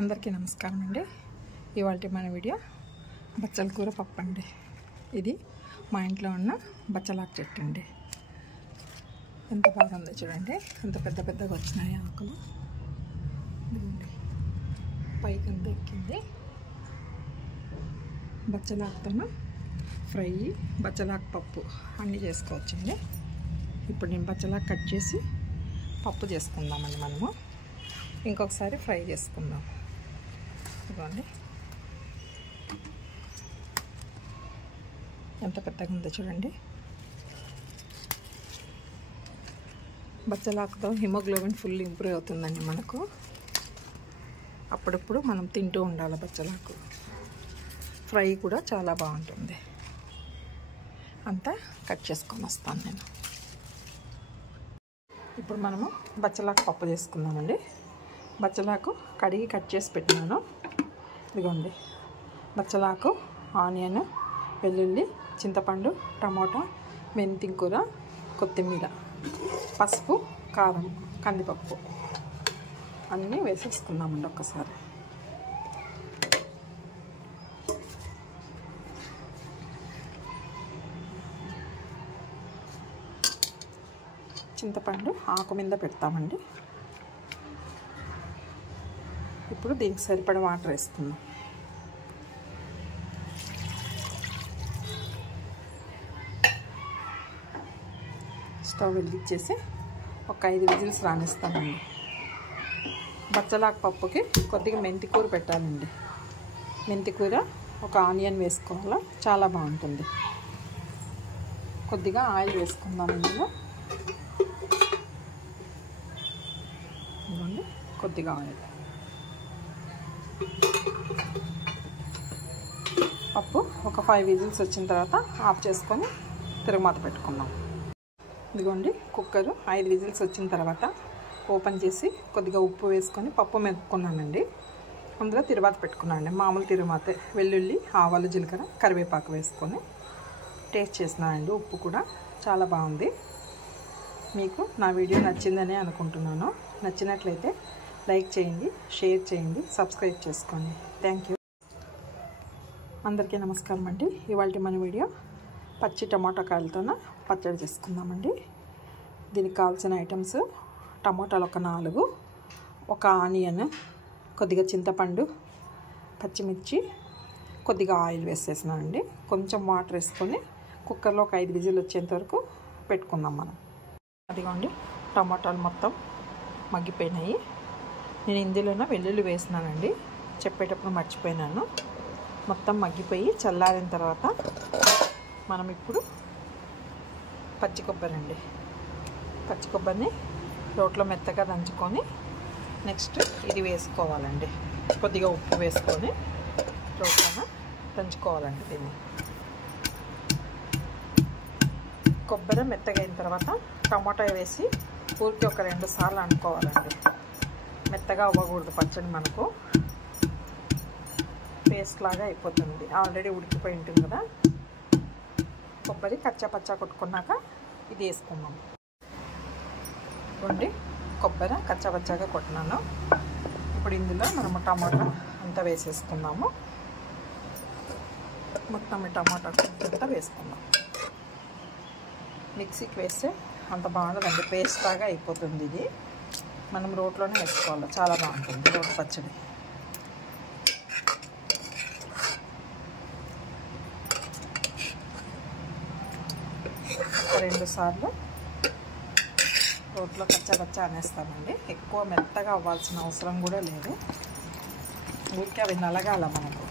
అందరికీ నమస్కారం అండి. ఇవాల్టి మన వీడియో బచ్చల కూర పప్పు అండి. ఇది మా ఇంట్లో ఉన్న బచ్చలాకు చెట్టు అండి. ఎంత బాగుందో చూడండి, ఎంత పెద్ద పెద్దగా వచ్చినాయి ఆకులు. పైకి అంత ఎక్కింది. బచ్చలాకుతో ఫ్రై, బచ్చలాకు పప్పు అన్నీ చేసుకోవచ్చండి. ఇప్పుడు నేను బచ్చలాకు కట్ చేసి పప్పు చేసుకుందామండి. మనము ఇంకొకసారి ఫ్రై చేసుకుందాం. ఇదిగోండి ఎంత పెద్దగా ఉందో చూడండి. బచ్చలాకుతో హిమోగ్లోబిన్ ఫుల్ ఇంప్రూవ్ అవుతుందండి మనకు. అప్పుడప్పుడు మనం తింటూ ఉండాలి. బచ్చలాకు ఫ్రై కూడా చాలా బాగుంటుంది. అంతా కట్ చేసుకొని వస్తాను నేను. ఇప్పుడు మనము బచ్చలాకు పప్పు చేసుకుందామండి. బచ్చలాకు కడిగి కట్ చేసి పెట్టినాను. ఇదిగోండి బచ్చలాకు, ఆనియన్, వెల్లుల్లి, చింతపండు, టమోటా, మెంతి కూర, కొత్తిమీర, పసుపు, కారం, కందిపప్పు అన్నీ వేసేసుకుందామండి ఒక్కసారి. చింతపండు ఆకు మీద పెడతామండి. ఇప్పుడు దీనికి సరిపడా వాటర్ వేస్తున్నాం. స్టవ్ వెలిగించేసి ఒక 5 విజిల్స్ రానిస్తామండి. బచ్చలాకు పప్పుకి కొద్దిగా మెంతి కూర పెట్టాలండి. మెంతి కూర ఒక ఆనియన్ వేసుకోవాలా, చాలా బాగుంటుంది. కొద్దిగా ఆయిల్ వేసుకుందాం ఇందులో. ఇదిగోండి కొద్దిగా ఆయిల్. పప్పు ఒక 5 విజిల్స్ వచ్చిన తర్వాత ఆఫ్ చేసుకొని తిరగమాత పెట్టుకుందాం. ఇదిగోండి కుక్కరు 5 విజిల్స్ వచ్చిన తర్వాత ఓపెన్ చేసి కొద్దిగా ఉప్పు వేసుకొని పప్పు మెదుపుకున్నానండి. అందులో తిరువాత పెట్టుకున్నానండి. మామూలు తిరుమాతే, వెల్లుల్లి, ఆవాలు, జీలకర్ర, కరివేపాకు వేసుకొని టేస్ట్ చేసినానండి. ఉప్పు కూడా చాలా బాగుంది. మీకు నా వీడియో నచ్చిందనే అనుకుంటున్నాను. నచ్చినట్లయితే లైక్ చేయండి, షేర్ చేయండి, సబ్స్క్రైబ్ చేసుకోండి. Thank you. అందరికీ నమస్కారం అండి. ఇవాళ మన వీడియో పచ్చి టమాటా కాయలతో పచ్చడి చేసుకుందామండి. దీనికి కావాల్సిన ఐటమ్స్: టమాటాలు ఒక 4, ఒక ఆనియన్, కొద్దిగా చింతపండు, పచ్చిమిర్చి, కొద్దిగా ఆయిల్ వేసేసినానండి. కొంచెం వాటర్ వేసుకొని కుక్కర్లో ఒక 5 విజిల్ వచ్చేంత వరకు పెట్టుకుందాం మనం. అదిగోండి టమాటాలు మొత్తం మగ్గిపోయినాయి. నేను ఇందులోనే వెల్లుల్లి వేసినానండి, చెప్పేటప్పుడు మర్చిపోయినాను. మొత్తం మగ్గిపోయి చల్లారిన తర్వాత మనం ఇప్పుడు పచ్చి కొబ్బరిని రోట్లో మెత్తగా దంచుకొని నెక్స్ట్ ఇది వేసుకోవాలండి. కొద్దిగా ఉప్పు వేసుకొని రోట్లోనే దంచుకోవాలండి. దీన్ని కొబ్బరి మెత్తగా అయిన తర్వాత టమాటా వేసి ఊరికి ఒక 2 సార్లు అనుకోవాలండి. మెత్తగా అవ్వకూడదు పచ్చడి, మనకు పేస్ట్ లాగా అయిపోతుంది. ఆల్రెడీ ఉడికిపోయి ఉంటుంది కదా. కొబ్బరి కచ్చా పచ్చా కొట్టుకున్నాక ఇది వేసుకున్నాం. చూడండి కొబ్బరి కచ్చా పచ్చాగా కొట్టినాను. ఇప్పుడు ఇందులో మనము టమాటా అంతా వేసేసుకున్నాము. మొత్తం టమాటా అంతా వేసుకున్నాం. మిక్సీకి వేస్తే అంత బాగుండదండి, పేస్ట్ లాగా అయిపోతుంది. ఇది మనం రోట్లోనే వేసుకోవాలి, చాలా బాగుంటుంది రోటి పచ్చడి. 2 సార్లు రోట్లో కచ్చా అనేస్తామండి. ఎక్కువ మెత్తగా అవ్వాల్సిన అవసరం కూడా లేదు. ఊరికే అవి నలగాల మనకు.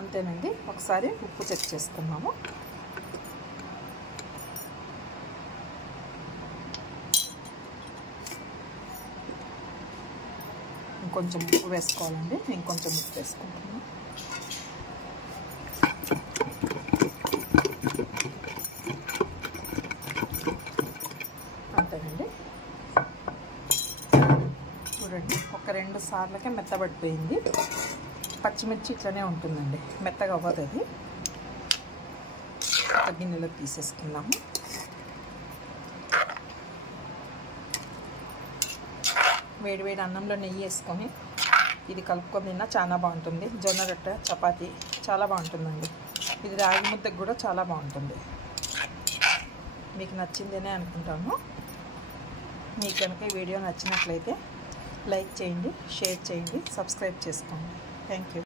అంతేనండి. ఒకసారి ఉప్పు చెక్ చేసుకున్నాము. ఇంకొంచెం ఉప్పు వేసుకోవాలండి. ఇంకొంచెం ఉప్పు వేసుకుంటున్నాను. అంతేనండి. చూడండి ఒక 2 సార్లకే మెత్తబడిపోయింది. పచ్చిమిర్చి ఇట్లనే ఉంటుందండి, మెత్తగా అవ్వదు అది. ఒక గిన్నెలో తీసేసుకుందాము. వేడివేడి అన్నంలో నెయ్యి వేసుకొని ఇది కలుపుకొని తిన్నా చాలా బాగుంటుంది. జొన్న రొట్టె, చపాతీ చాలా బాగుంటుందండి. ఇది రాగి ముద్దకు కూడా చాలా బాగుంటుంది. మీకు నచ్చిందనే అనుకుంటాను. మీకు కనుక ఈ వీడియో నచ్చినట్లయితే లైక్ చేయండి, షేర్ చేయండి, సబ్స్క్రైబ్ చేసుకోండి. Thank you.